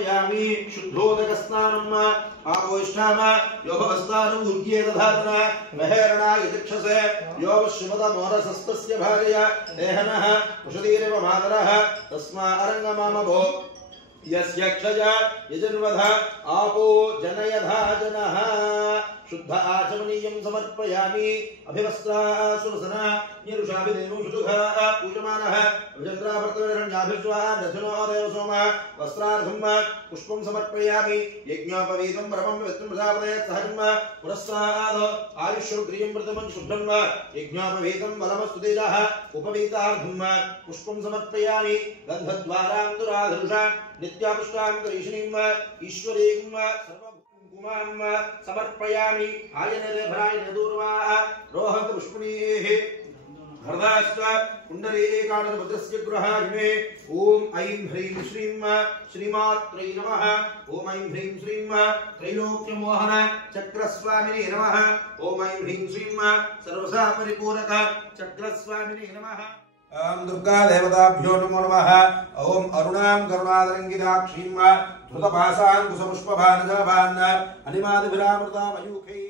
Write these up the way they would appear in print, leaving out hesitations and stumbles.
समर्पयामि शुद्धोदकस्नानम् आपोष्ठाम योगस्नानं दुर्गे दधातन महेरणा यदिक्षसे योग श्रीमदमोरसस्तस्य भागय देहनः उषदीरेव मातरः तस्मा अरङ्गमामभो यस्य क्षय यजन्वध आपो जनयधा जनः शुद्ध आचमनीयं समर्पयामि अभिवस्त्रासुरसना निरुषाभिदेनु शुचुखा पूजमानः विचन्द्राभर्तविरण्याभिश्वा दशनो देवसोम वस्त्रार्थं पुष्पं समर्पयामि यज्ञोपवीतं परमं पवित्रं प्रजापते सहजं पुरस्ताद आयुष्यग्रियं प्रथमं शुद्धं यज्ञोपवीतं बलमस्तुतेजः उपवीतार्थं पुष्पं समर्पयामि गन्धद्वारां दुराधरुषां नित्यापुष्टां करीषिणीं ईश्वरीं समर्पयामि आयनरे भरायने दूर्वाः रोहन्त पुष्पणीः हरदाश्च कुण्डले एकादश भद्रस्य गृहाहिमे ओम ऐं ह्रीं श्रीं श्रीमात्रै नमः ओम ऐं ह्रीं श्रीं त्रैलोक्यमोहन चक्रस्वामिने नमः ओम ऐं ह्रीं श्रीं सर्वसा परिपूरक चक्रस्वामिने नमः ओम दुर्गा देवताभ्यो नमो नमः ओम अरुणां करुणादरङ्गिताक्षीं धृतपाशाङ्कुशपुष्पभानजाभान् अनिमादिभिरामृतामयूखैः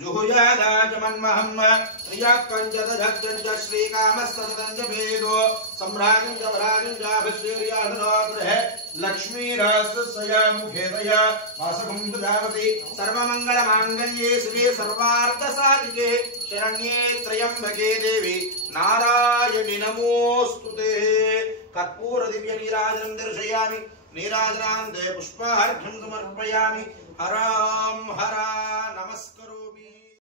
जुहुयादाजमन्महं प्रियकञ्चदधक्कञ्च श्रीकामस्तदञ्च भेदो सम्राजञ्च वराजञ्चाभिश्रीर्याधनो गृहे लक्ष्मीरास्तस्या मुखेदया वासकं सुजावति सर्वमङ्गलमाङ्गल्ये शिवे सर्वार्थसाधिके शरण्ये त्र्यम्बके देवी नारायणि नमोऽस्तुते कर्पूरदिव्यनीराजनं दर्शयामि नीराजनान्ते पुष्पार्घ्यं समर्पयामि हरां हरा नमस्करोमि।